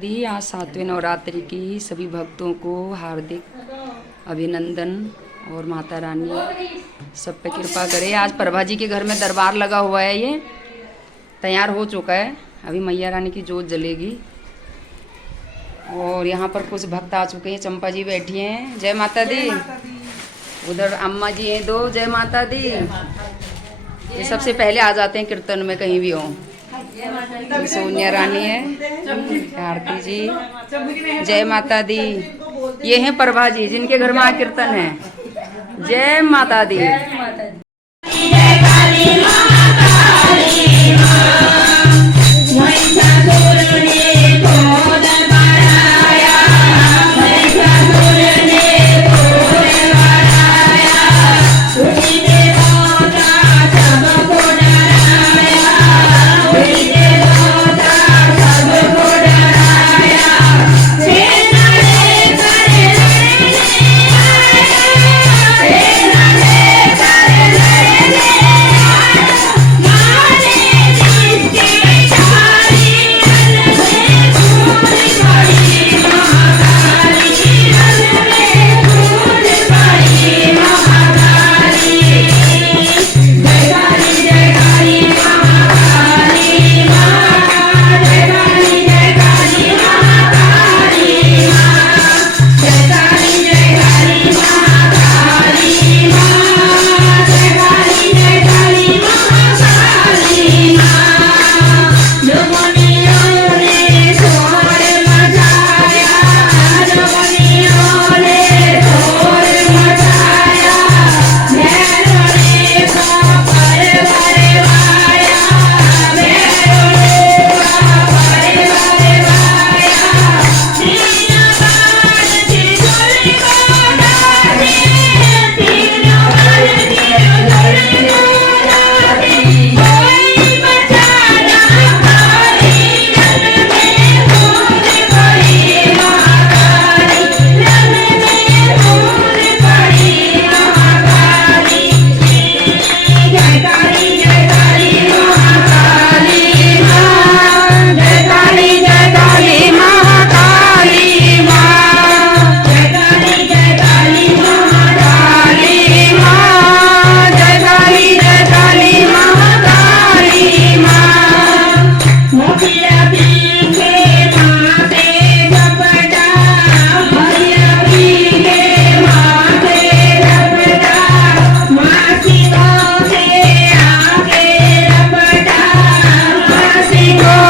दी। आज 7वें नवरात्रि की सभी भक्तों को हार्दिक अभिनंदन और माता रानी सब पे कृपा करे। आज प्रभा जी के घर में दरबार लगा हुआ है, ये तैयार हो चुका है। अभी मैया रानी की जोत जलेगी और यहाँ पर कुछ भक्त आ चुके हैं। चंपा जी बैठी हैं। जय माता दी। उधर अम्मा जी हैं दो। जय माता दी। ये सबसे पहले आ जाते हैं कीर्तन में कहीं भी हो। सोनिया रानी है, आरती जी। जय माता दी। ये हैं प्रभा जी जिनके घर में आ कीर्तन है। जय माता दी। Go!